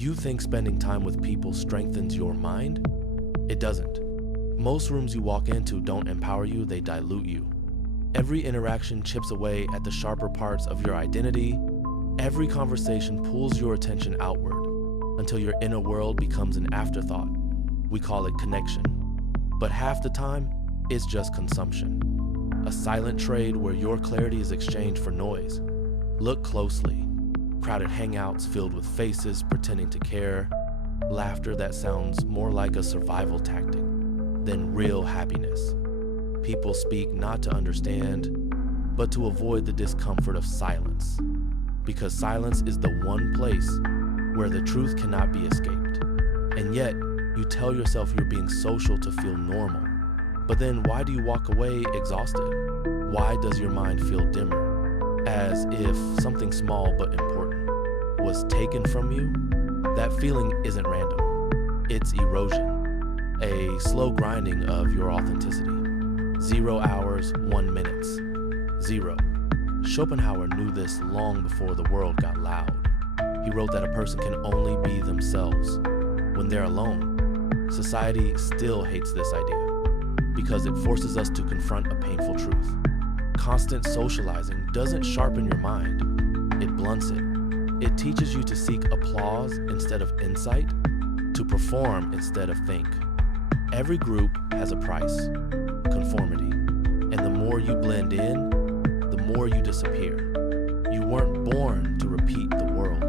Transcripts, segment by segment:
You think spending time with people strengthens your mind? It doesn't. Most rooms you walk into don't empower you, they dilute you. Every interaction chips away at the sharper parts of your identity. Every conversation pulls your attention outward until your inner world becomes an afterthought. We call it connection. But half the time, it's just consumption. A silent trade where your clarity is exchanged for noise. Look closely. Crowded hangouts filled with faces pretending to care. Laughter that sounds more like a survival tactic than real happiness. People speak not to understand, but to avoid the discomfort of silence. Because silence is the one place where the truth cannot be escaped. And yet, you tell yourself you're being social to feel normal. But then why do you walk away exhausted? Why does your mind feel dimmer? As if something small but important was taken from you? That feeling isn't random. It's erosion, a slow grinding of your authenticity. 0 hours, 1 minute. 0. Schopenhauer knew this long before the world got loud. He wrote that a person can only be themselves when they're alone. Society still hates this idea because it forces us to confront a painful truth. Constant socializing doesn't sharpen your mind, it blunts it. It teaches you to seek applause instead of insight, to perform instead of think. Every group has a price, conformity. And the more you blend in, the more you disappear. You weren't born to repeat the world.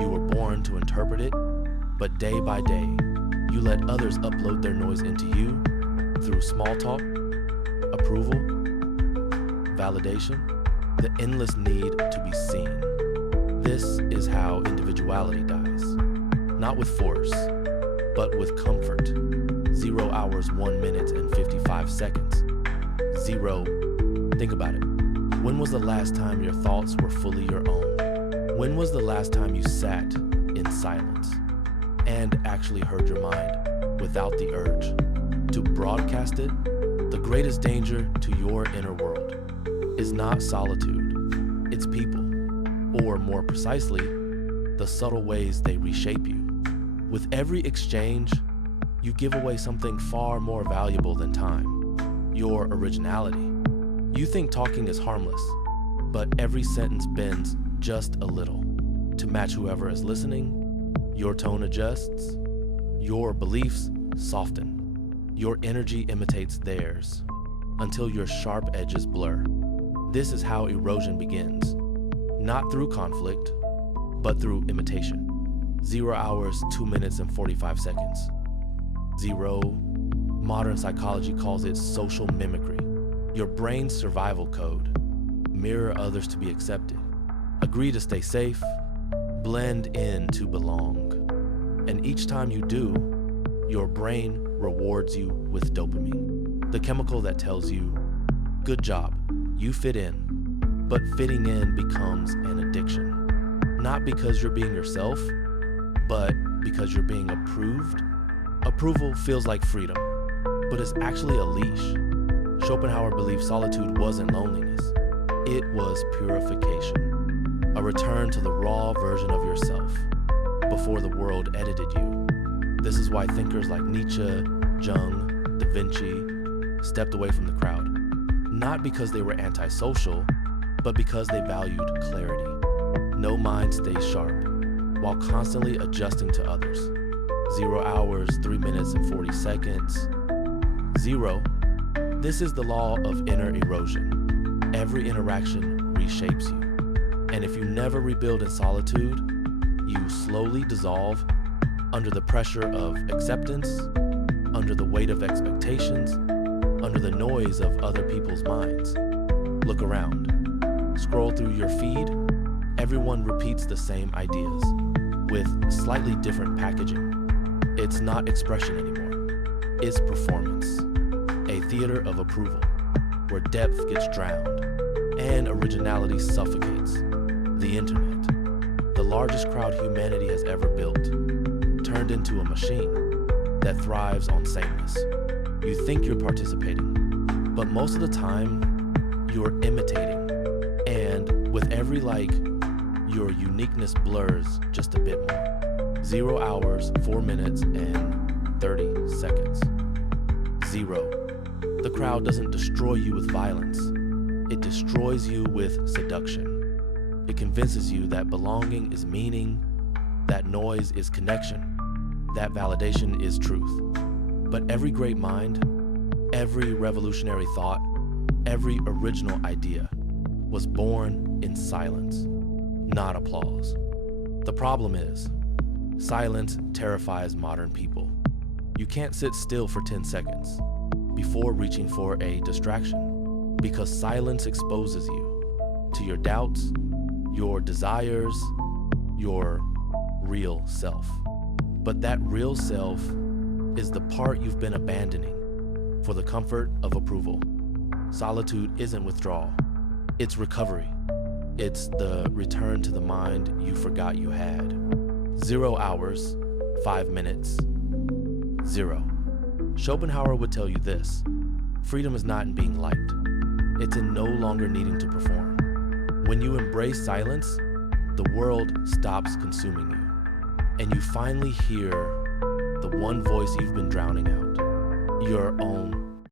You were born to interpret it, but day by day, you let others upload their noise into you through small talk, approval, validation, the endless need to be seen. This is how individuality dies. Not with force, but with comfort. 0 hours, 1 minute, and 55 seconds. 0. Think about it. When was the last time your thoughts were fully your own? When was the last time you sat in silence and actually heard your mind without the urge to broadcast it? The greatest danger to your inner world is not solitude, it's people. Or more precisely, the subtle ways they reshape you. With every exchange, you give away something far more valuable than time, your originality. You think talking is harmless, but every sentence bends just a little to match whoever is listening. Your tone adjusts, your beliefs soften, your energy imitates theirs until your sharp edges blur. This is how erosion begins. Not through conflict, but through imitation. 0 hours, 2 minutes, and 45 seconds. 0. Modern psychology calls it social mimicry. Your brain's survival code. Mirror others to be accepted. Agree to stay safe. Blend in to belong. And each time you do, your brain rewards you with dopamine, the chemical that tells you, good job, you fit in. But fitting in becomes an addiction. Not because you're being yourself, but because you're being approved. Approval feels like freedom, but it's actually a leash. Schopenhauer believed solitude wasn't loneliness. It was purification, a return to the raw version of yourself before the world edited you. This is why thinkers like Nietzsche, Jung, Da Vinci stepped away from the crowd. Not because they were antisocial, but because they valued clarity. No mind stays sharp, while constantly adjusting to others. 0 hours, 3 minutes, and 40 seconds. 0. This is the law of inner erosion. Every interaction reshapes you. And if you never rebuild in solitude, you slowly dissolve under the pressure of acceptance, under the weight of expectations, under the noise of other people's minds. Look around. Scroll through your feed, everyone repeats the same ideas with slightly different packaging. It's not expression anymore, it's performance. A theater of approval, where depth gets drowned and originality suffocates. The internet, the largest crowd humanity has ever built, turned into a machine that thrives on sameness. You think you're participating, but most of the time, you're imitating. And with every like, your uniqueness blurs just a bit more. 0 hours, 4 minutes, and 30 seconds. 0. The crowd doesn't destroy you with violence. It destroys you with seduction. It convinces you that belonging is meaning, that noise is connection, that validation is truth. But every great mind, every revolutionary thought, every original idea was born in silence, not applause. The problem is, silence terrifies modern people. You can't sit still for 10 seconds before reaching for a distraction, because silence exposes you to your doubts, your desires, your real self. But that real self is the part you've been abandoning for the comfort of approval. Solitude isn't withdrawal, it's recovery. It's the return to the mind you forgot you had. 0 hours, 5 minutes, 0. Schopenhauer would tell you this: freedom is not in being liked. It's in no longer needing to perform. When you embrace silence, the world stops consuming you, and you finally hear the one voice you've been drowning out, your own